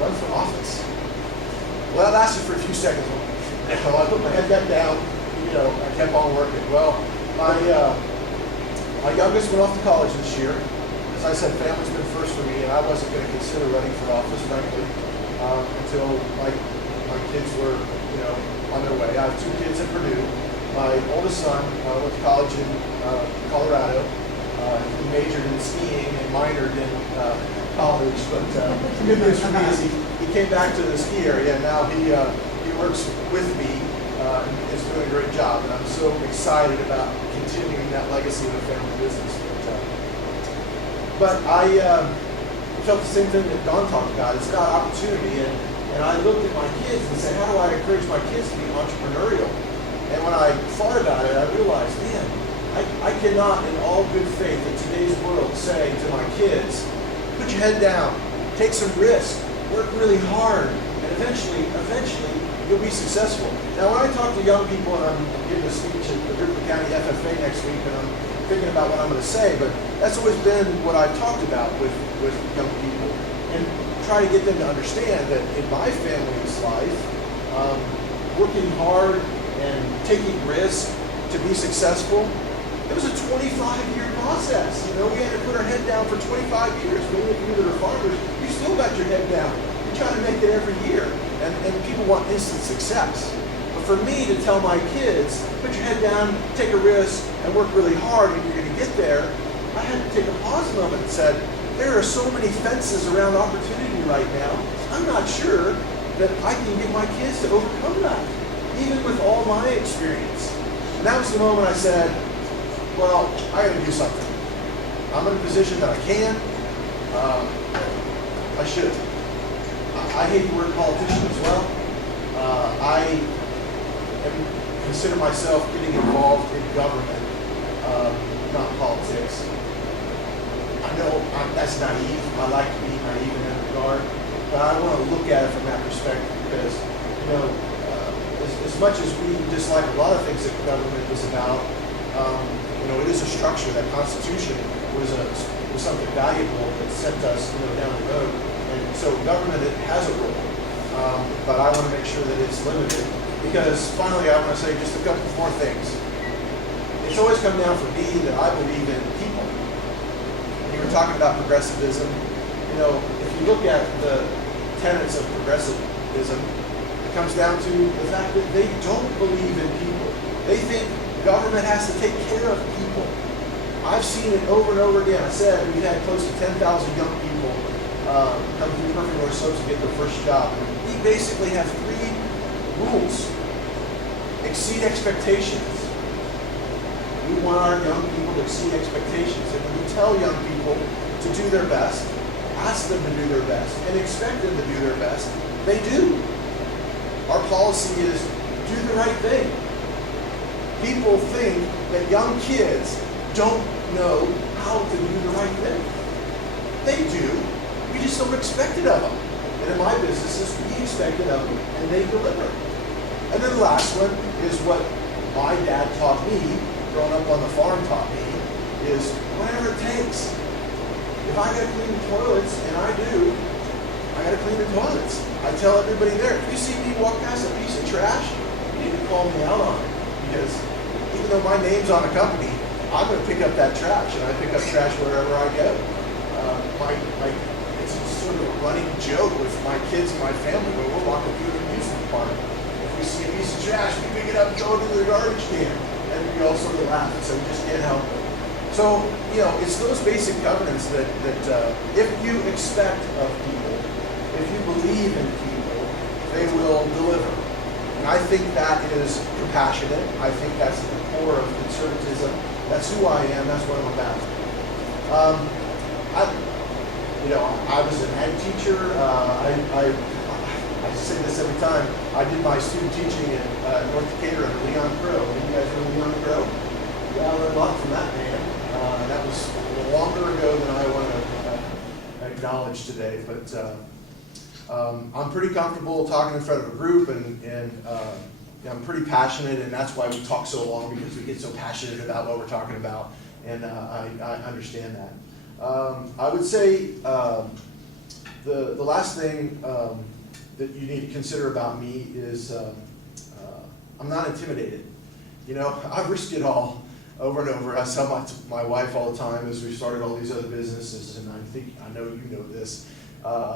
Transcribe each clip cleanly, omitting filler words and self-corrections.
run for office. Well, that lasted for a few seconds. So I put my head back down, I kept on working. Well, my youngest went off to college this year. As I said, family's been first for me, and I wasn't going to consider running for office, frankly, until my kids were, on their way. I have 2 kids at Purdue. My oldest son went to college in Colorado. He majored in skiing and minored in college, but the good news for me is he came back to the ski area, and now he works with me and is doing a great job. And I'm so excited about continuing that legacy of the family business. But I felt the same thing that Don talked about. It's about opportunity, and I looked at my kids and said, how do I encourage my kids to be entrepreneurial? And when I thought about it, I realized, man, I cannot, in all good faith in today's world, say to my kids, put your head down, take some risk, work really hard, and eventually, you'll be successful. Now, when I talk to young people, and I'm giving a speech at the Greensburg County FFA next week, and I'm thinking about what I'm going to say, but that's always been what I've talked about with young people, and try to get them to understand that in my family's life, working hard and taking risks to be successful, it was a 25-year process. We had to put our head down for 25 years. Many of you that are farmers, you still got your head down. You're trying to make it every year, and people want instant success. But for me to tell my kids, put your head down, take a risk, and work really hard, and you're going to get there, I had to take a pause moment and said, there are so many fences around opportunity right now. I'm not sure that I can get my kids to overcome that, even with all my experience. And that was the moment I said, well, I got to do something. I'm in a position that I can. I should. I hate the word politician as well. I consider myself getting involved in government, not politics. I know that's naive. I like to be naive in that regard, but I want to look at it from that perspective because, as much as we dislike a lot of things that government is about, it is a structure. That Constitution was something valuable that sent us, down the road. And so government has a role, but I want to make sure that it's limited. Because finally, I want to say just a couple more things. It's always come down for me that I believe in people. When you were talking about progressivism, if you look at the tenets of progressivism, it comes down to the fact that they don't believe in people. They think government has to take care of people. I've seen it over and over again. I said we've had close to 10,000 young people come through Perfect North Slopes to get their first job. We basically have 3 rules. Exceed expectations. We want our young people to exceed expectations. And when we tell young people to do their best, ask them to do their best, and expect them to do their best, they do. Our policy is do the right thing. People think that young kids don't know how to do the right thing. They do. We just don't expect it of them. And in my businesses, we expect it of them, and they deliver. And then the last one is what my dad taught me, growing up on the farm taught me, is whatever it takes. If I got to clean the toilets, and I do, I got to clean the toilets. I tell everybody there, if you see me walk past a piece of trash, you need to call me out on it. Because even though my name's on a company, I'm going to pick up that trash, and I pick up trash wherever I go. It's sort of a running joke with my kids and my family when we're walking through the amusement park. If we see a piece of trash, we pick it up and throw it into the garbage can. And we all sort of laugh, so we just can't help it. So, it's those basic covenants that if you expect of people, if you believe in people, they will deliver. And I think that is compassionate. I think that's the core of conservatism. That's who I am. That's what I'm about. I was an ag teacher. I say this every time. I did my student teaching at North Decatur under Leon Crow. You guys know Leon Crow? Yeah, I learned a lot from that man. That was longer ago than I want to acknowledge today. But I'm pretty comfortable talking in front of a group, and I'm pretty passionate, and that's why we talk so long, because we get so passionate about what we're talking about, and I understand that. I would say The last thing that you need to consider about me is I'm not intimidated. You know, I've risked it all over and over. I tell my wife all the time as we started all these other businesses, and I know you know this.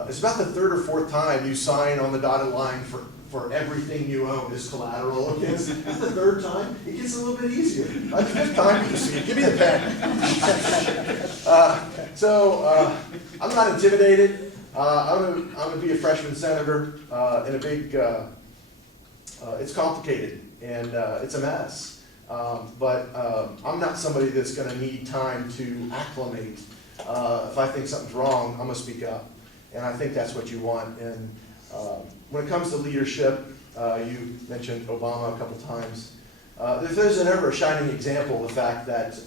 It's about the third or fourth time you sign on the dotted line for everything you own as collateral. Okay, it's the third time, it gets a little bit easier. By the fifth time, you see, give me the pen. I'm not intimidated. I'm gonna be a freshman senator in a big. It's complicated and it's a mess. But I'm not somebody that's going to need time to acclimate. If I think something's wrong, I'm going to speak up. And I think that's what you want. And when it comes to leadership, you mentioned Obama a couple times. If there's ever a shining example of the fact that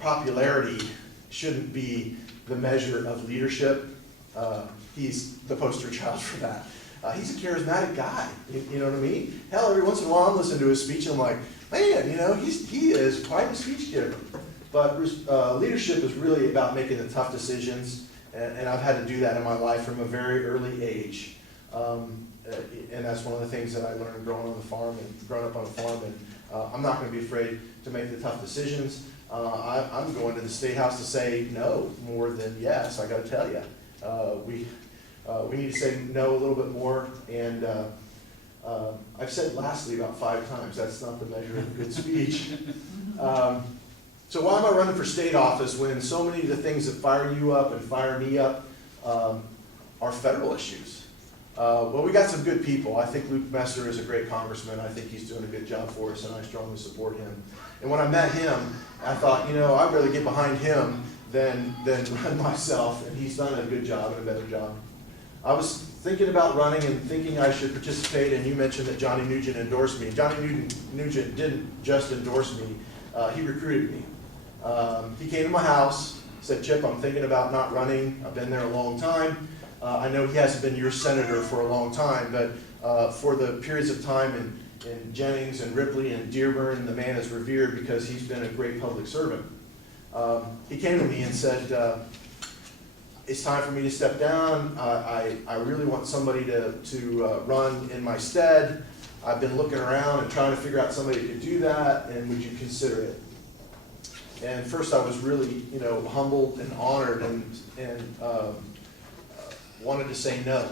popularity shouldn't be the measure of leadership, he's the poster child for that. He's a charismatic guy, you know what I mean? Hell, every once in a while I'm listening to his speech and I'm like, man, you know, he is quite a speech giver. But leadership is really about making the tough decisions, and I've had to do that in my life from a very early age. And that's one of the things that I learned growing up on a farm, and I'm not going to be afraid to make the tough decisions. I'm going to the State House to say no more than yes, I got to tell you. We need to say no a little bit more, and I've said lastly about 5 times. That's not the measure of good speech. So why am I running for state office when so many of the things that fire you up and fire me up are federal issues? Well, we got some good people. I think Luke Messer is a great congressman. I think he's doing a good job for us, and I strongly support him. And when I met him, I thought, you know, I'd rather get behind him than run myself, and he's done a good job and a better job. I was thinking about running and thinking I should participate, and you mentioned that Johnny Nugent endorsed me. Johnny Nugent didn't just endorse me, he recruited me. He came to my house, said, Chip, I'm thinking about not running. I've been there a long time. I know he hasn't been your senator for a long time, but for the periods of time in Jennings and Ripley and Dearborn, the man is revered because he's been a great public servant. He came to me and said, it's time for me to step down. I really want somebody to run in my stead. I've been looking around and trying to figure out somebody who could do that, and would you consider it? And first I was really, you know, humbled and honored and wanted to say no.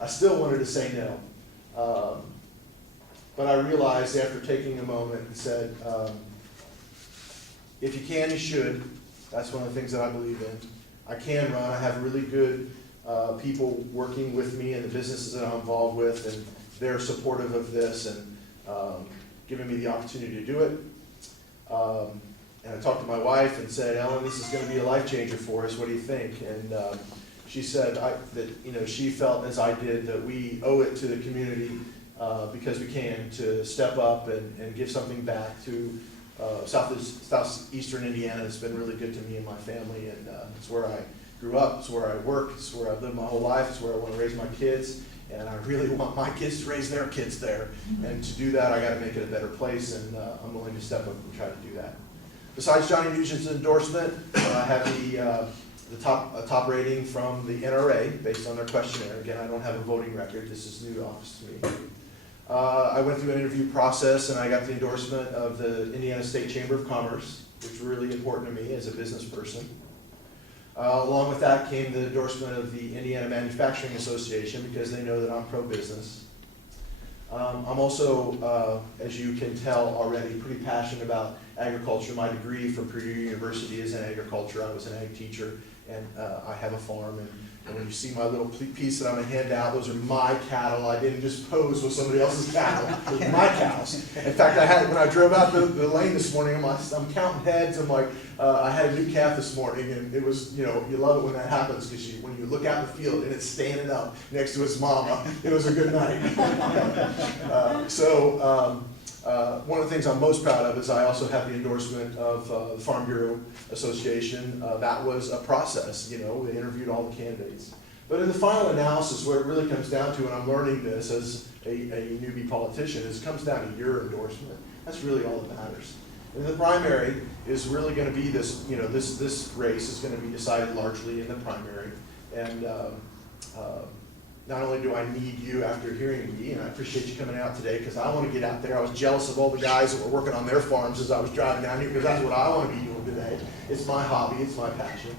I still wanted to say no. But I realized after taking a moment and said, if you can, you should. That's one of the things that I believe in. I can run. I have really good people working with me in the businesses that I'm involved with, and they're supportive of this and giving me the opportunity to do it. And I talked to my wife and said, Ellen, this is going to be a life changer for us. What do you think? And she said that, you know, she felt as I did that we owe it to the community because we can to step up and give something back to southeastern Indiana. It's been really good to me and my family, and it's where I grew up, it's where I work, it's where I've lived my whole life, it's where I want to raise my kids, and I really want my kids to raise their kids there. And to do that, I got to make it a better place, and I'm willing to step up and try to do that. Besides Johnny Nugent's endorsement, I have the top rating from the NRA based on their questionnaire. Again, I don't have a voting record. This is new office to me. I went through an interview process, and I got the endorsement of the Indiana State Chamber of Commerce, which is really important to me as a business person. Along with that came the endorsement of the Indiana Manufacturing Association, because they know that I'm pro-business. I'm also, as you can tell already, pretty passionate about agriculture. My degree from Purdue University is in agriculture. I was an ag teacher, and I have a farm. And when you see my little piece that I'm going to hand out, those are my cattle. I didn't just pose with somebody else's cattle. Those are my cows. In fact, when I drove out the lane this morning, I'm counting heads. I'm like, I had a new calf this morning, and it was, you know, you love it when that happens, because when you look out in the field and it's standing up next to its mama, it was a good night. One of the things I'm most proud of is I also have the endorsement of the Farm Bureau Association. That was a process, you know, they interviewed all the candidates. But in the final analysis, where it really comes down to, and I'm learning this as a newbie politician, is it comes down to your endorsement. That's really all that matters. And the primary is really going to be this, you know, this race is going to be decided largely in the primary. And not only do I need you after hearing me, and I appreciate you coming out today because I want to get out there. I was jealous of all the guys that were working on their farms as I was driving down here because that's what I want to be doing today. It's my hobby, it's my passion.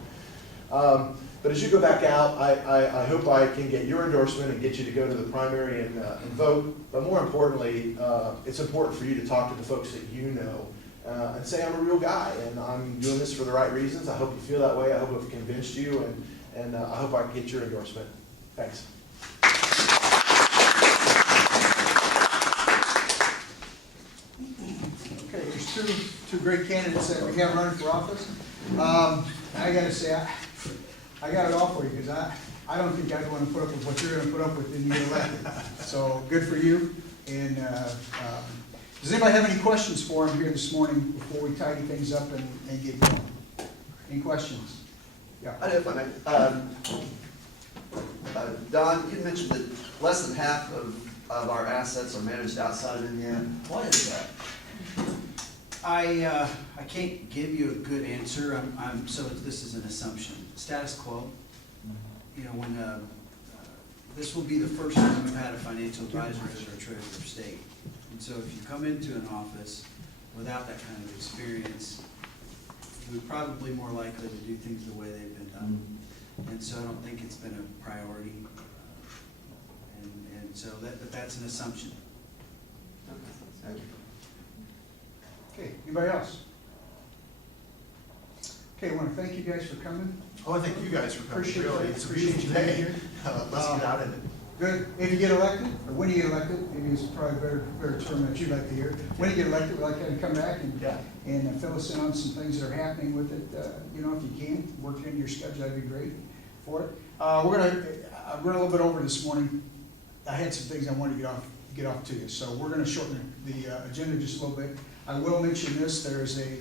But as you go back out, I hope I can get your endorsement and get you to go to the primary and vote. But more importantly, it's important for you to talk to the folks that you know and say, I'm a real guy and I'm doing this for the right reasons. I hope you feel that way. I hope I've convinced you, and I hope I can get your endorsement. Thanks. Okay, there's two great candidates that we have running for office. I gotta say, I got it all for you because I don't think I'd want to put up with what you're going to put up with in the year elected. So good for you. And does anybody have any questions for him here this morning before we tidy things up and get going? Any questions? Yeah. I do, if I may. Don, you mentioned that less than half of our assets are managed outside of Indiana. Why is that? I can't give you a good answer. So this is an assumption. Status quo. You know, when this will be the first time we've had a financial advisor as our treasurer of state, and so if you come into an office without that kind of experience, you're probably more likely to do things the way they've been done. And so I don't think it's been a priority. And so that's an assumption. Thank you. Okay, anybody else? Okay, I want to thank you guys for coming. Oh, I thank you guys for coming. Appreciate Really, it. it's a Appreciate beautiful you being day. here. Let's get out in it. Good. If you get elected, or when you get elected, maybe it's probably a better term that you'd like to hear. When you get elected, we'd like you to come back and fill us in on some things that are happening with it. You know, if you can, work it into your schedule, that'd be great for it. We're gonna run a little bit over this morning. I had some things I wanted to get off to you, so we're gonna shorten the agenda just a little bit. I will mention this, there's a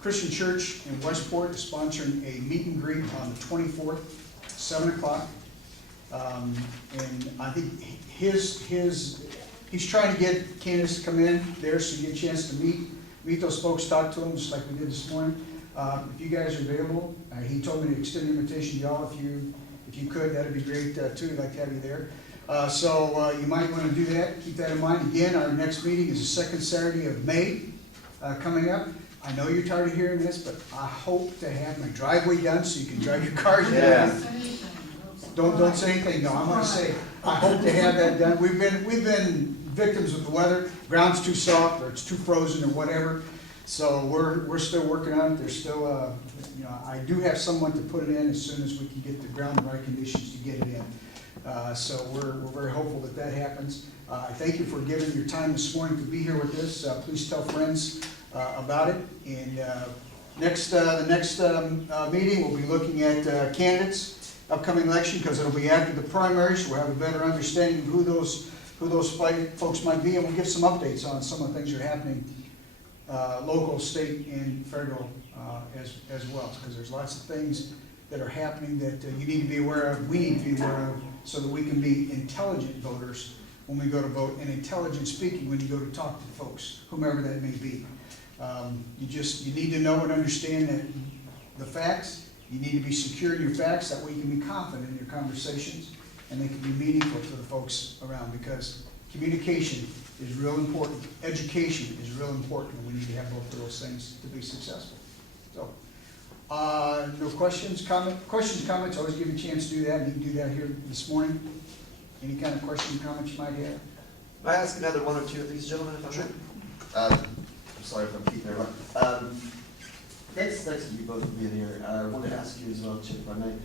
Christian church in Westport is sponsoring a meet and greet on the 24th, 7 o'clock. And I think he's trying to get candidates to come in there so you get a chance to meet those folks, talk to them, just like we did this morning. If you guys are available, he told me to extend an invitation to y'all. If you could, that'd be great too. I'd like to have you there. So you might want to do that. Keep that in mind. Again, our next meeting is the second Saturday of May coming up. I know you're tired of hearing this, but I hope to have my driveway done so you can drive your cars down. Yeah. Don't say anything. No, I'm going to say I hope to have that done. We've been victims of the weather. Ground's too soft, or it's too frozen, or whatever. So we're still working on it. There's still you know, I do have someone to put it in as soon as we can get the ground in the right conditions to get it in. So we're very hopeful that happens. I thank you for giving your time this morning to be here with us. Please tell friends about it. And the next meeting, we'll be looking at candidates. Upcoming election, because it'll be after the primaries. We'll have a better understanding of who those folks might be, and we'll give some updates on some of the things that are happening local, state, and federal as well, because there's lots of things that are happening that you need to be aware of, we need to be aware of, so that we can be intelligent voters when we go to vote, and intelligent speaking when you go to talk to folks, whomever that may be. You need to know and understand that the facts. You need to be secure in your facts, that way you can be confident in your conversations and they can be meaningful to the folks around, because communication is real important. Education is real important, and we need to have both of those things to be successful. So, no questions, comments, always give you a chance to do that, and you can do that here this morning. Any kind of questions, comments you might have? May I ask another one or two of these gentlemen, if I may? I'm sorry if I'm keeping everyone. Thanks to you both for being here. I wanted to ask you as well, Chip, if I may.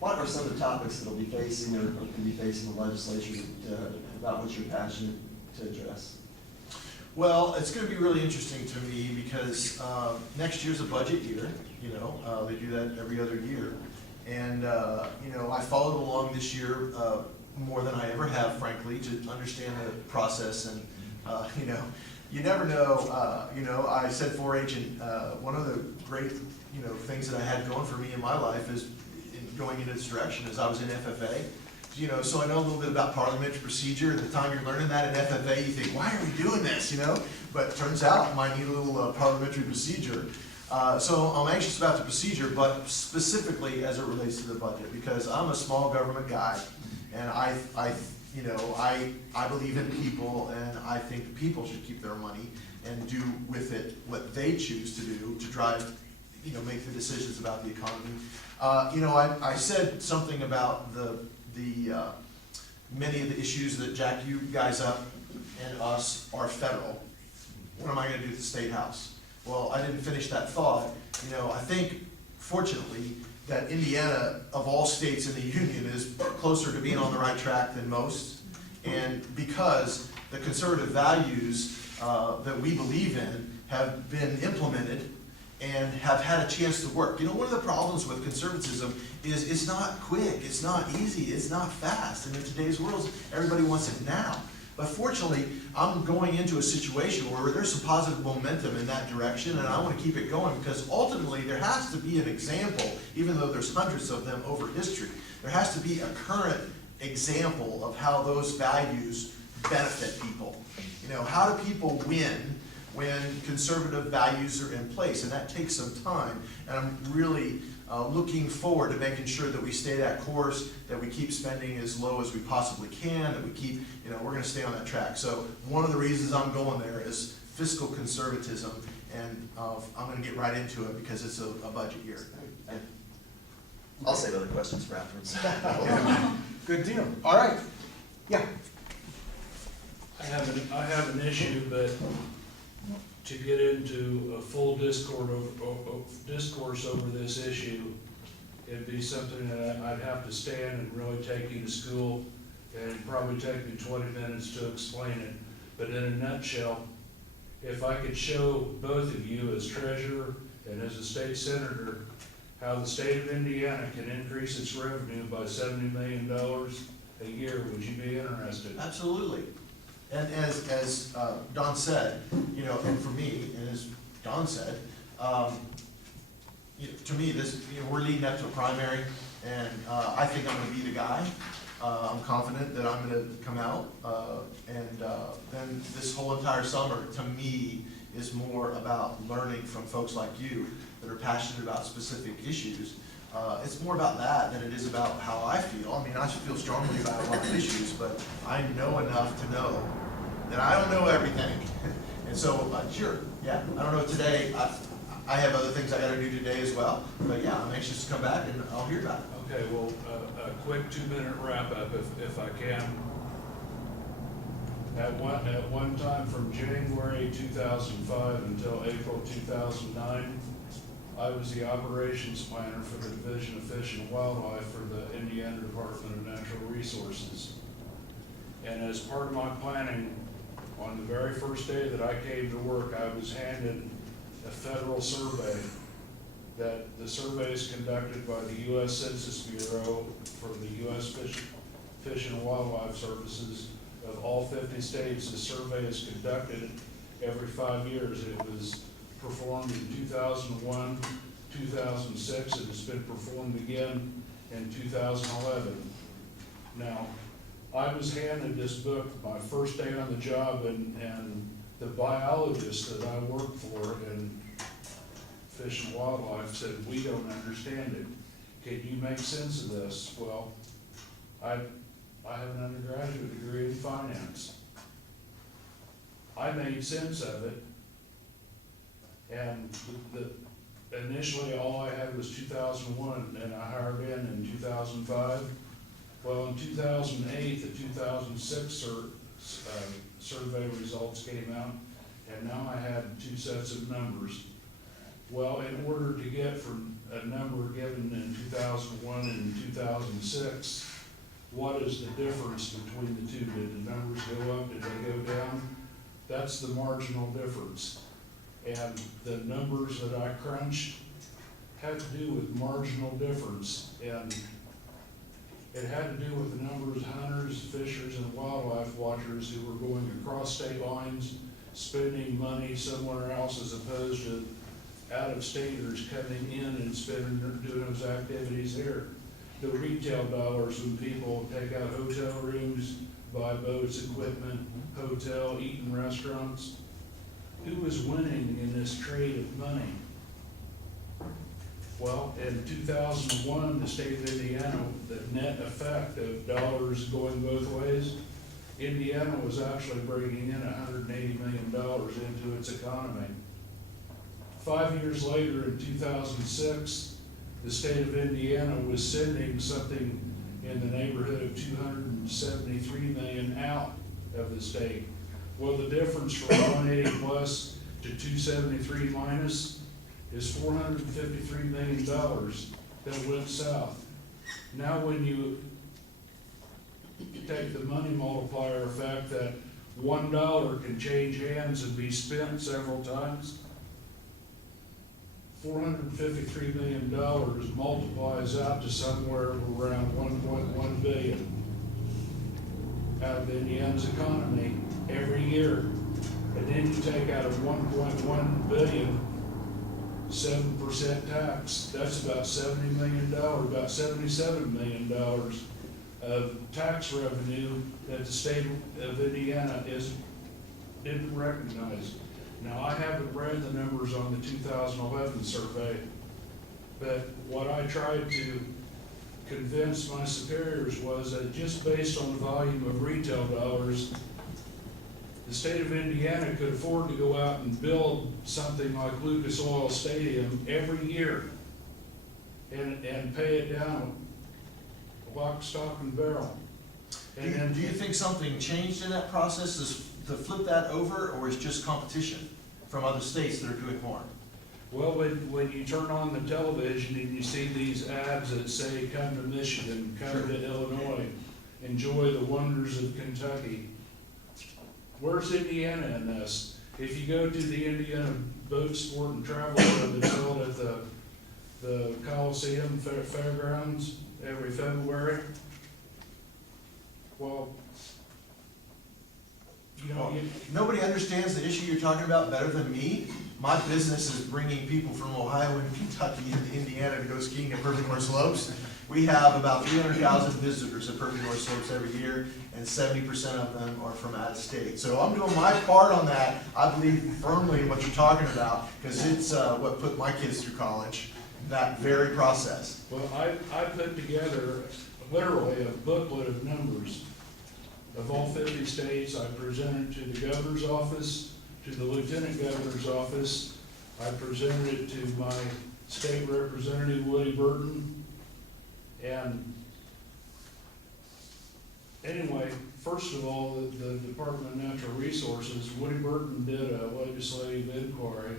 What are some of the topics that will be facing or can be facing the legislature about which you're passionate to address? Well, it's going to be really interesting to me because next year's a budget year. You know, they do that every other year. And, you know, I followed along this year more than I ever have, frankly, to understand the process. And, you know, you never know. You know, I said 4-H, and one of the great, you know, things that I had going for me in my life is going in this direction is I was in FFA. You know, so I know a little bit about parliamentary procedure. At the time you're learning that in FFA, you think, why are we doing this, you know? But it turns out my neat little parliamentary procedure So I'm anxious about the procedure, but specifically as it relates to the budget, because I'm a small government guy, and I believe in people, and I think people should keep their money and do with it what they choose to do to drive, make the decisions about the economy. I said something about the many of the issues that jack you guys up and us are federal. What am I gonna do at the State House? Well, I didn't finish that thought. I think, fortunately, that Indiana, of all states in the union, is closer to being on the right track than most. And because the conservative values that we believe in have been implemented and have had a chance to work. One of the problems with conservatism is it's not quick, it's not easy, it's not fast. And in today's world, everybody wants it now. But fortunately, I'm going into a situation where there's some positive momentum in that direction, and I want to keep it going, because ultimately there has to be an example, even though there's hundreds of them over history. There has to be a current example of how those values benefit people. How do people win when conservative values are in place? And that takes some time, and I'm really looking forward to making sure that we stay that course, that we keep spending as low as we possibly can, that we keep, we're gonna stay on that track. So one of the reasons I'm going there is fiscal conservatism, and I'm gonna get right into it because it's a budget year. I'll save other questions for afterwards. Good deal. All right. Yeah. I have an issue, but to get into a full discourse over this issue, it'd be something that I'd have to stand and really take you to school, and it'd probably take me 20 minutes to explain it. But in a nutshell, if I could show both of you as treasurer and as a state senator how the state of Indiana can increase its revenue by $70 million a year, would you be interested? Absolutely. And as Don said, and for me, and as Don said, to me, this, we're leading up to a primary, and I think I'm gonna be the guy. I'm confident that I'm gonna come out, and then this whole entire summer, to me, is more about learning from folks like you that are passionate about specific issues. It's more about that than it is about how I feel. I mean, I feel strongly about a lot of issues, but I know enough to know that I don't know everything. And so, sure, yeah, I don't know today. I have other things I gotta do today as well, but yeah, I'm anxious to come back and I'll hear about it. Okay, well, a quick 2-minute wrap-up if I can. At one time from January 2005 until April 2009, I was the operations planner for the Division of Fish and Wildlife for the Indiana Department of Natural Resources. And as part of my planning, on the very first day that I came to work, I was handed a federal survey that the survey is conducted by the U.S. Census Bureau for the U.S. Fish and Wildlife Services of all 50 states. The survey is conducted every 5 years. It was performed in 2001, 2006, and it's been performed again in 2011. Now, I was handed this book my first day on the job, and the biologist that I worked for in Fish and Wildlife said, "We don't understand it. Can you make sense of this?" Well, I have an undergraduate degree in finance. I made sense of it, and initially all I had was 2001, and I hired in 2005. Well, in 2008, the 2006 survey results came out, and now I had 2 sets of numbers. Well, in order to get from a number given in 2001 and 2006, what is the difference between the two? Did the numbers go up? Did they go down? That's the marginal difference. And the numbers that I crunched had to do with marginal difference. And it had to do with the number of hunters, fishers, and wildlife watchers who were going across state lines, spending money somewhere else, as opposed to out-of-staters coming in and spending, doing those activities here. The retail dollars when people take out hotel rooms, buy boats, equipment, hotel, eat in restaurants. Who is winning in this trade of money? Well, in 2001, the state of Indiana, the net effect of dollars going both ways, Indiana was actually bringing in $180 million into its economy. 5 years later, in 2006, the state of Indiana was sending something in the neighborhood of $273 million out of the state. Well, the difference from 180 plus to 273 minus is $453 million that went south. Now when you take the money multiplier effect that $1 can change hands and be spent several times, $453 million multiplies out to somewhere around 1.1 billion out of Indiana's economy every year. And then you take out of 1.1 billion, 7% tax. That's about $70 million, about $77 million of tax revenue that the state of Indiana didn't recognize. Now, I haven't read the numbers on the 2011 survey, but what I tried to convince my superiors was that just based on the volume of retail dollars, the state of Indiana could afford to go out and build something like Lucas Oil Stadium every year and pay it down lock, stock, and barrel. And then, Do you think something changed in that process to flip that over, or is just competition from other states that are doing more? well, when you turn on the television and you see these ads that say, come to Michigan, come to Illinois, enjoy the wonders of Kentucky, where's Indiana in this? If you go to the Indiana Boat Sport and Travel Show that's held at the Coliseum Fairgrounds every February, well, you know, Nobody understands the issue you're talking about better than me. My business is bringing people from Ohio and Kentucky into Indiana to go skiing at Perfect North Slopes. We have about 300,000 visitors at Perfect North Slopes every year, and 70% of them are from out of state. So I'm doing my part on that. I believe firmly in what you're talking about, because it's what put my kids through college, that very process. well, I put together literally a booklet of numbers of all 50 states. I presented to the governor's office, to the lieutenant governor's office. I presented it to my state representative, Woody Burton. And anyway, first of all, the Department of Natural Resources, Woody Burton did a legislative inquiry,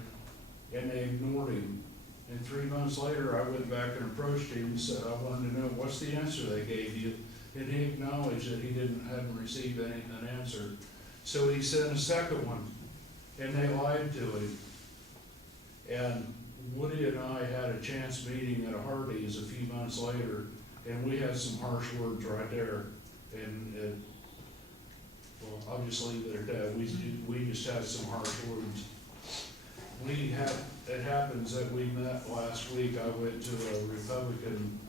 and they ignored him. And 3 months later, I went back and approached him and said, I wanted to know, what's the answer they gave you? And he acknowledged that he hadn't received an answer. So he sent a second one, and they lied to him. And Woody and I had a chance meeting at a Hardee's a few months later, and we had some harsh words right there. And well, I'll just leave it at that. We just had some harsh words. It happens that we met last week. I went to a Republican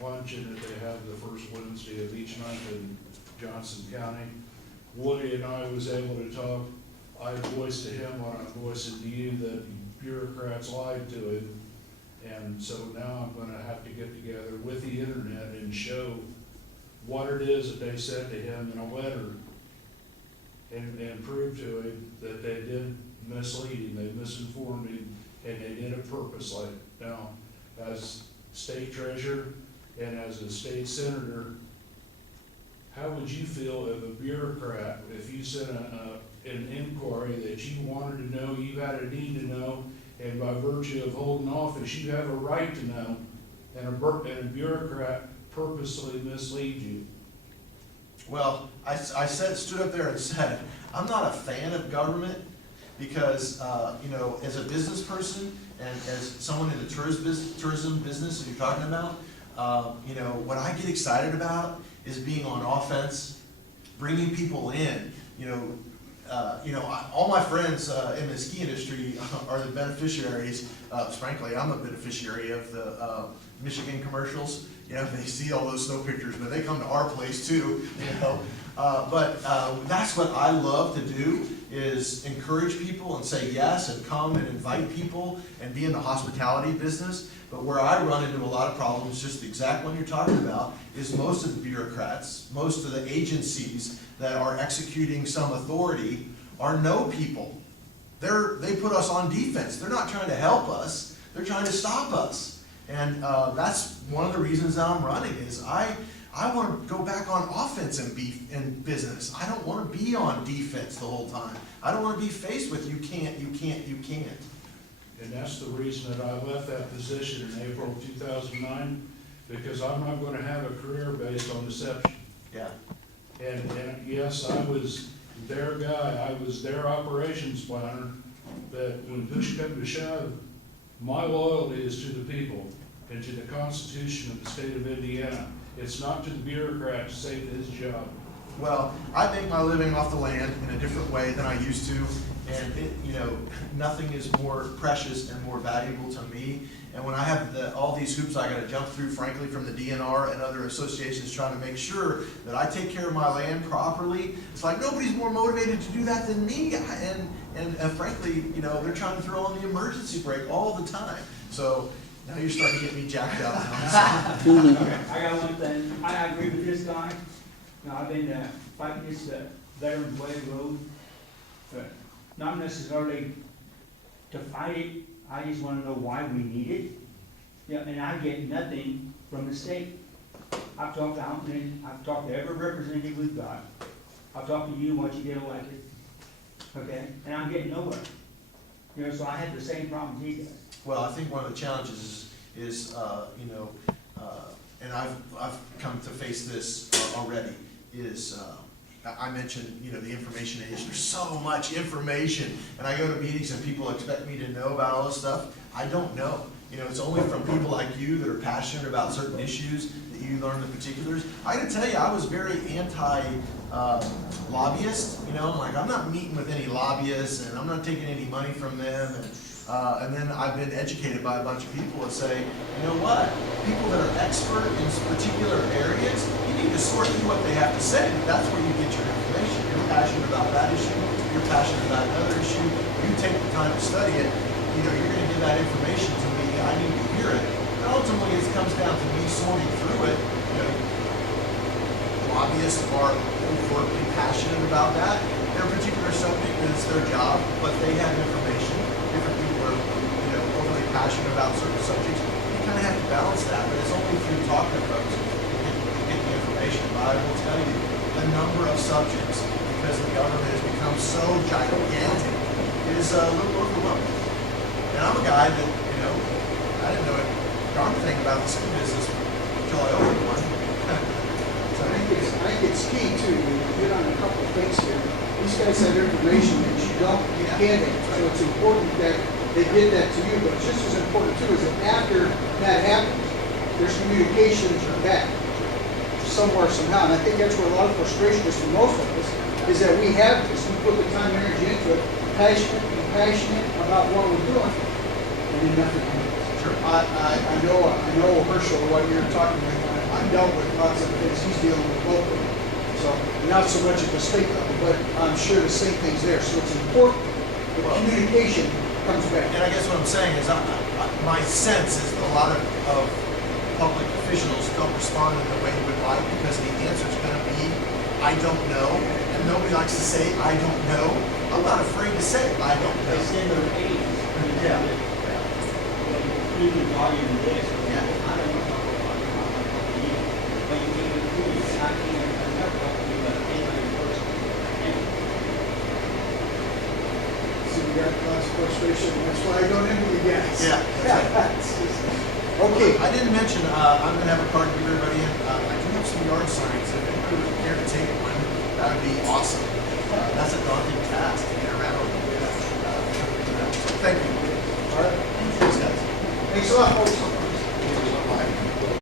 luncheon that they have the first Wednesday of each month in Johnson County. Woody and I was able to talk. I voiced to him what I'm voicing to you, that bureaucrats lied to him. And so now I'm gonna have to get together with the internet and show what it is that they said to him in a letter, and prove to him that they did mislead him, they misinformed him, and they did it purposely. Now, as state treasurer and as a state senator, how would you feel if a bureaucrat, if you sent an inquiry that you wanted to know, you had a need to know, and by virtue of holding office, you have a right to know, and a bureaucrat purposely mislead you? Well, I stood up there and said, I'm not a fan of government because, as a business person and as someone in the tourism business that you're talking about, what I get excited about is being on offense, bringing people in. All my friends in the ski industry are the beneficiaries. Frankly, I'm a beneficiary of the Michigan commercials, you know, they see all those snow pictures, but they come to our place too, you know. But that's what I love to do, is encourage people and say yes and come and invite people and be in the hospitality business. But where I run into a lot of problems, just the exact one you're talking about, is most of the bureaucrats, most of the agencies that are executing some authority are no people. They put us on defense. They're not trying to help us. They're trying to stop us. And that's one of the reasons that I'm running, is I want to go back on offense in business. I don't want to be on defense the whole time. I don't want to be faced with you can't. And that's the reason that I left that position in April of 2009, because I'm not going to have a career based on deception. Yeah. And yes, I was their guy, I was their operations planner, but when push come to shove, my loyalty is to the people and to the Constitution of the state of Indiana. It's not to the bureaucrat to save his job. Well, I make my living off the land in a different way than I used to, and nothing is more precious and more valuable to me. And when I have all these hoops I gotta jump through, frankly, from the DNR and other associations trying to make sure that I take care of my land properly, it's like nobody's more motivated to do that than me. And frankly, they're trying to throw on the emergency brake all the time. So now you're starting to get me jacked up. Okay, I got one thing. I agree with this guy. Now, I've been fighting this Veterans Way Road, but not necessarily to fight it. I just want to know why we need it. Yeah, and I get nothing from the state. I've talked to Outman, I've talked to every representative we've got. I've talked to you once you get elected, okay? And I'm getting nowhere. So I have the same problems he does. Well, I think one of the challenges is and I've come to face this already, is I mentioned, the information age. There's so much information, and I go to meetings and people expect me to know about all this stuff. I don't know. It's only from people like you that are passionate about certain issues that you learn the particulars. I gotta tell you, I was very anti-lobbyist, I'm not meeting with any lobbyists, and I'm not taking any money from them, and then I've been educated by a bunch of people that say, you know what, people that are expert in particular areas, you need to sort through what they have to say. That's where you get your information. You're passionate about that issue, you're passionate about another issue, you take the time to study it, you're gonna give that information to me, I need to hear it. And ultimately, it comes down to me sorting through it. Lobbyists are overtly passionate about that. Their particular subject is their job, but they have information. Different people are, overly passionate about certain subjects. You kind of have to balance that, but it's only through talking to folks you get the information. But I will tell you, the number of subjects, because the government has become so gigantic, is a little overwhelming. And I'm a guy that, I didn't know a darn thing about the ski business until I opened one. I think it's key too, you hit on a couple of things here. These guys have information that you can't have, so it's important that they did that to you, but just as important too is that after that happens, there's communications back somewhere, somehow, and I think that's where a lot of frustration is for most of us, is that we have this, we put the time and energy into it, passionate about what we're doing, and then nothing happens. Sure. I know Herschel, what you're talking about. I've dealt with lots of things he's dealing with locally. So not so much at the state level, but I'm sure the same thing's there. So it's important that communication comes back. And I guess what I'm saying is my sense is that a lot of public officials don't respond in the way you would like, because the answer is going to be, I don't know. And nobody likes to say, I don't know. I'm not afraid to say, I don't know. They send their aides. Yeah. Including volume of this. I don't know. But you can include, I can't, I've never talked to you about anybody personally. So we got lots of frustration. That's why I don't envy you guys. Yeah. Okay. I didn't mention, I'm going to have a card to give everybody in. I do have some yard signs. If anybody would care to take one, that would be awesome. That's a daunting task to get around. Thank you. All right. Thanks, guys. Thanks a lot, folks.